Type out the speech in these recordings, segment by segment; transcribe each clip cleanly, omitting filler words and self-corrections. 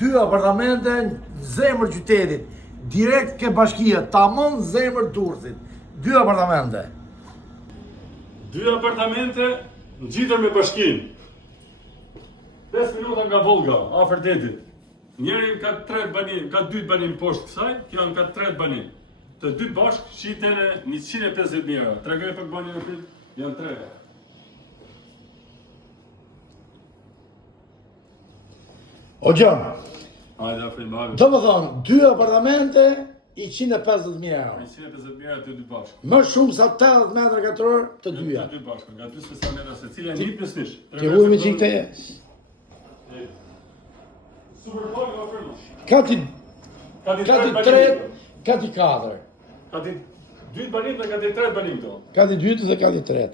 2 apartamente në zemër qytetit, direkt ke bashkia, tamam zemër Durrësit. 2 apartamente. 2 apartamente ngjitër me bashkinë. 5 minuta nga Volga, afër detit. Njëri ka 3 banim, ka 2 banim poshtë kësaj, kjo ka 3 banim. Të dy bashkë shiten 150.000 euro. Tregoj pak banin e fit, janë 3. O Gjon, Hajde, afrim babi. do më thonë, 2 apartamente, 150.000 euro. 150.000 euro të dy bashkë. Më shumë sa 80 metra katror të dyja. Të dy bashkë, nga 40 metra se cila një pjesësh. Ti huaj me qikë të jes. Super Bowl nga afrim. Kati Ka 3, kati 4. Ka 2 banim dhe ka 3 banim këto. Kati 2 dhe kati 3.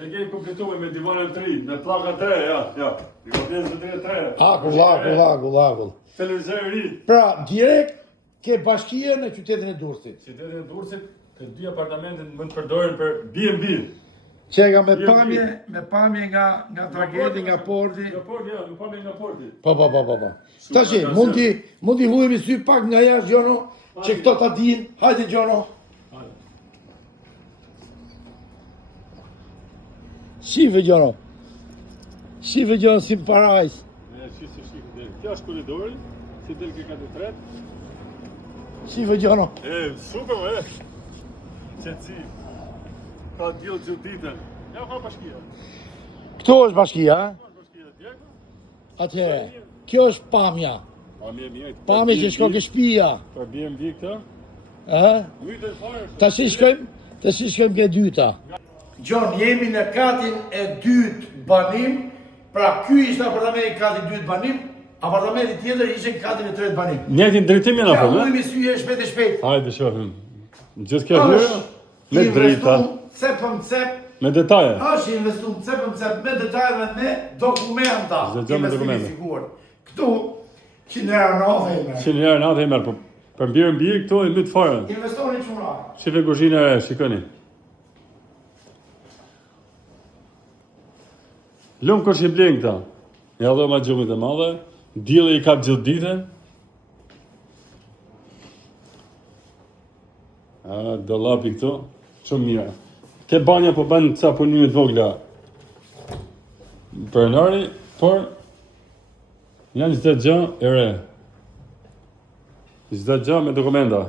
E kemi kompletuar me divanën 3, me pllaka 3, ja. Divanën 3. Akull. Televizor i ri. Pra, direkt ke bashkia në qytetin e Durrësit. Qytetin e Durrësit, të 2 apartamentet mund të përdoren për B&B. Që ka me pamje nga tragedi, nga porti. Nga porti, ja, në pamje nga porti. Po. Tashi, mund t'i huajmë sy pak nga jashtë, Gjono, që këto ta dinë. Hajde, Gjono. Shife, Gjono. Shife, Gjono, si më parajs. Shife del. Kjo është koridori, si del ke kati 3. Shife, Gjono. Super, qëtësi. Ka djellë gjithë ditën. Ja, ka bashkia. Këto është bashkia, ha? Ka bashkia djekë. Atëhere, kjo është pamja. Mirë. Pamja që shko ke shtëpia. Për B&B këta. Mujtë e fare. Tash shkojmë ke dyta. Gjon, jemi në katin e 2 banim, pra ky ishte apartamenti kati 2 banim, apartamenti tjetër ishte në katin e 3 banim. Njëtin drejtim janë apo, Ja, ujmi syje shpejt. Hajde shohim. Gjithë kjo hyrë me drejta, me detaje. Është investuar cep me detaje dhe me dokumenta. Këtu 100 euro në odhe. 100 euro në odhe merr, për B&B këto e myt fare. Investori çuna. Shife kuzhina e shikoni. Lumë kërsh i blenë këta. Ja dhe ma gjumit e madhe. Dile i kap gjithë ditën. Dolapi këto. Shumë mira. Ke banja po banë ca punimit vogla. Pronari, por janë gjithë gjë e re. Gjithë gjë me dokumenta.